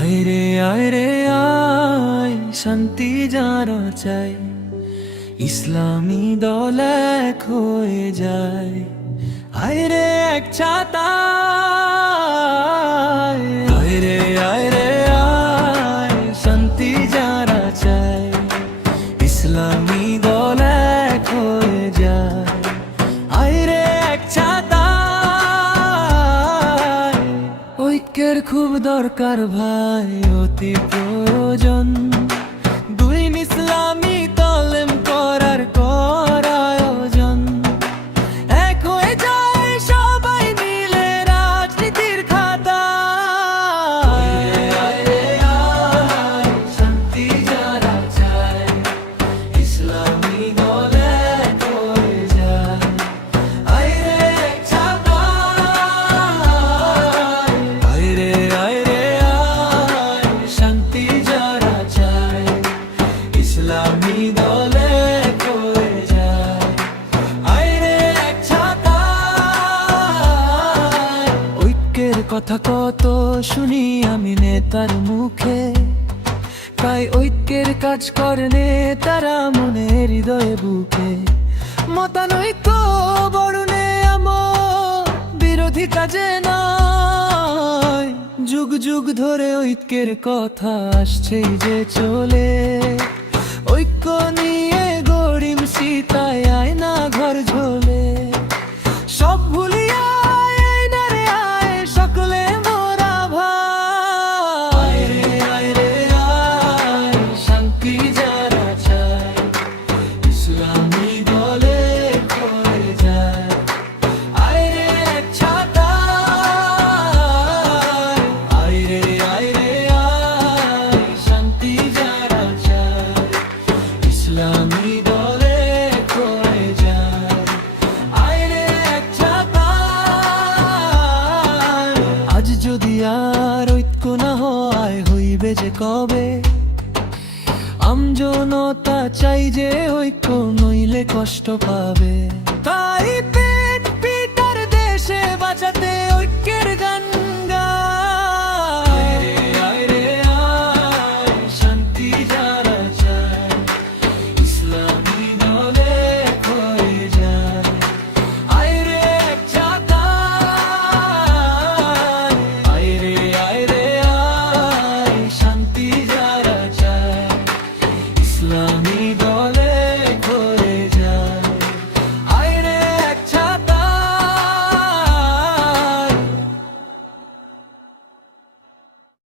আয় রে আয়, শান্তি যারা চাই, ইসলামী দল এক হয়ে যায়। আয় রে এক ছাতায়, আয় রে আয়, শান্তি যারা চাই, ইসলামী দল এক হয়ে যায়। আয় রে এক ছাতায়, ঐক্যের খুব দরকার ভাই, অতি প্রয়োজন। দুই ইসলামী তালেম করার আয়োজন, এক হয়ে যায় সবাই মিলে রাজনীতির খাতা। আয় রে আয়, শান্তি যারা চায়, ইসলামী দল এক হয়ে যায়। আয় রে এক ছাতায়, আয় রে আয়, শান্তি যারা চায়, ইসলামী দল এক হয়ে যায়। আয় রে এক ছাতায়, ঐক্যের কথা কত শুনি আমি নেতার মুখে, তাই ঐক্যের কাজ করে নেতারা মনে হৃদয়ে বুকে। মতানৈক্য বরণে আমার বিরোধী কাজে নয়, যুগ যুগ ধরে ঐক্যের কথা আসছেই যে চলে। ঐক্য নিয়ে গরিব সীতায় আয়না ঘর ঝোলে, সব ভুলিয়া আয় না রে আয়, সকলে মোরা ভাই। আয় রে আয়, শান্তি যারা চায়, ইসলামী দলে হয়ে যায়। আয় রে এক ছাতায়, আয় রে আয়, শান্তি যারা চায়, ইসলামী দলে হয়ে যায়। আয় রে এক ছাতায়, আজ যদি আর ঐক্য না হয়, হইবে যে কবে। আমজনতা চাই যে ঐক্য, নইলে কষ্ট পাবে। তাই